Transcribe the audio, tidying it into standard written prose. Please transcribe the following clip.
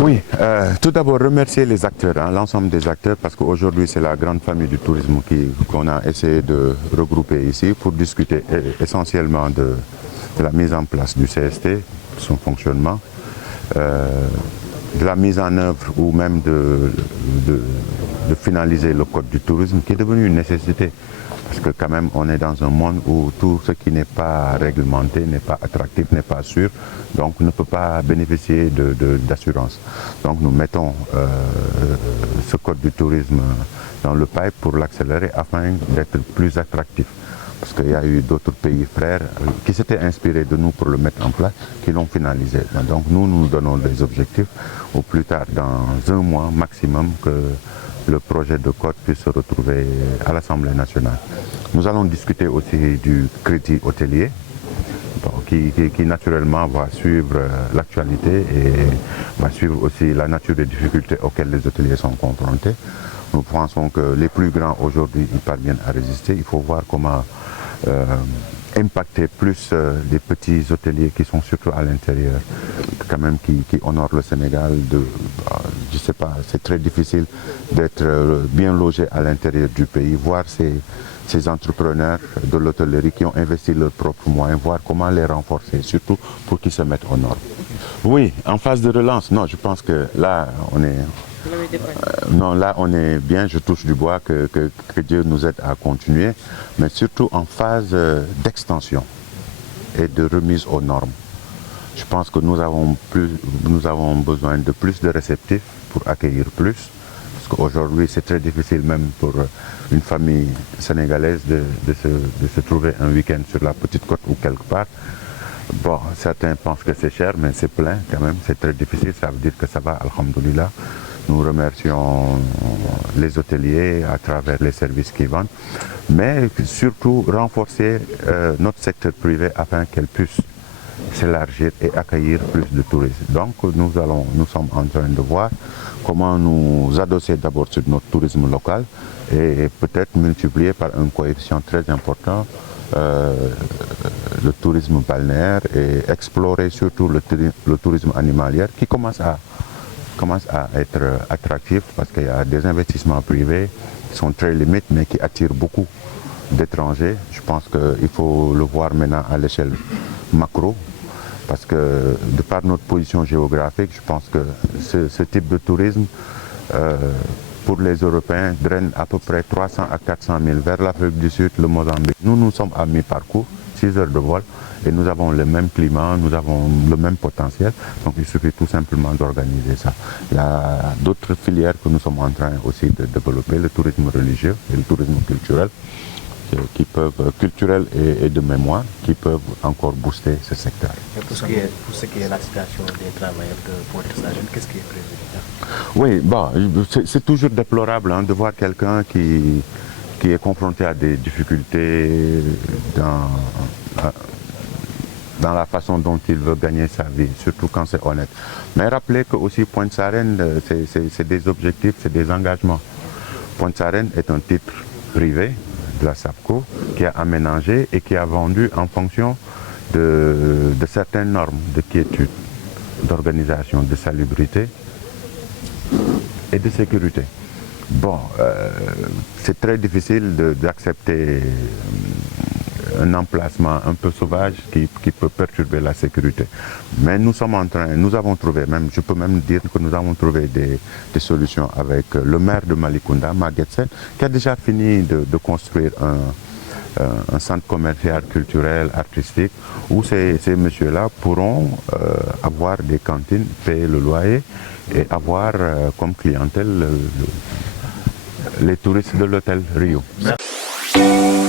Oui, tout d'abord remercier les acteurs, hein, l'ensemble des acteurs, parce qu'aujourd'hui c'est la grande famille du tourisme qu'on a essayé de regrouper ici pour discuter essentiellement de la mise en place du CST, son fonctionnement, de la mise en œuvre ou même de finaliser le code du tourisme qui est devenu une nécessité. Parce que quand même on est dans un monde où tout ce qui n'est pas réglementé, n'est pas attractif, n'est pas sûr, donc ne peut pas bénéficier d'assurance. Donc nous mettons ce code du tourisme dans le pipe pour l'accélérer afin d'être plus attractif. Parce qu'il y a eu d'autres pays frères qui s'étaient inspirés de nous pour le mettre en place, qui l'ont finalisé. Donc nous donnons des objectifs au plus tard dans un mois maximum que le projet de code puisse se retrouver à l'Assemblée nationale. Nous allons discuter aussi du crédit hôtelier, qui naturellement va suivre l'actualité et va suivre aussi la nature des difficultés auxquelles les hôteliers sont confrontés. Nous pensons que les plus grands aujourd'hui ils parviennent à résister. Il faut voir comment impacter plus les petits hôteliers qui sont surtout à l'intérieur, quand même qui honorent le Sénégal. Je sais pas, c'est très difficile d'être bien logé à l'intérieur du pays, voir ces entrepreneurs de l'hôtellerie qui ont investi leurs propres moyens, voir comment les renforcer, surtout pour qu'ils se mettent aux normes. Oui, en phase de relance, non, je pense que là, on est... non, là on est bien, je touche du bois, que Dieu nous aide à continuer, mais surtout en phase d'extension et de remise aux normes. Je pense que nous avons besoin de plus de réceptifs pour accueillir plus, parce qu'aujourd'hui c'est très difficile même pour une famille sénégalaise de se trouver un week-end sur la Petite Côte ou quelque part. Bon, certains pensent que c'est cher, mais c'est plein quand même, c'est très difficile, ça veut dire que ça va, alhamdoulilah. Nous remercions les hôteliers à travers les services qu'ils vendent, mais surtout renforcer notre secteur privé afin qu'elle puisse s'élargir et accueillir plus de touristes. Donc nous sommes en train de voir comment nous adosser d'abord sur notre tourisme local et peut-être multiplier par un coefficient très important le tourisme balnéaire et explorer surtout le tourisme animalier qui commence à être attractif parce qu'il y a des investissements privés qui sont très limites mais qui attirent beaucoup d'étrangers. Je pense qu'il faut le voir maintenant à l'échelle macro parce que de par notre position géographique, je pense que ce type de tourisme pour les Européens draine à peu près 300 à 400 000 vers l'Afrique du Sud, le Mozambique. Nous sommes à mi-parcours, 6 heures de vol et nous avons le même climat, nous avons le même potentiel, donc il suffit tout simplement d'organiser ça. Il y a d'autres filières que nous sommes en train aussi de développer, le tourisme religieux et le tourisme culturel, culturel et de mémoire, qui peuvent encore booster ce secteur. Et pour ce qui est la situation des travailleurs de Port-Saget, qu'est-ce qui est prévu? Oui, bon, c'est toujours déplorable hein, de voir quelqu'un qui est confronté à des difficultés dans la façon dont il veut gagner sa vie, surtout quand c'est honnête. Mais rappelez que aussi Pointe-Sarène, c'est des objectifs, c'est des engagements. Pointe-Sarène est un titre privé de la SAPCO qui a aménagé et qui a vendu en fonction de certaines normes de quiétude, d'organisation, de salubrité et de sécurité. Bon, c'est très difficile d'accepter un emplacement un peu sauvage qui peut perturber la sécurité. Mais nous avons trouvé, je peux même dire que nous avons trouvé des solutions avec le maire de Malicounda, Maguette Sène, qui a déjà fini de construire un centre commercial, culturel, artistique, où ces messieurs-là pourront avoir des cantines, payer le loyer et avoir comme clientèle les touristes de l'hôtel Rio. Merci.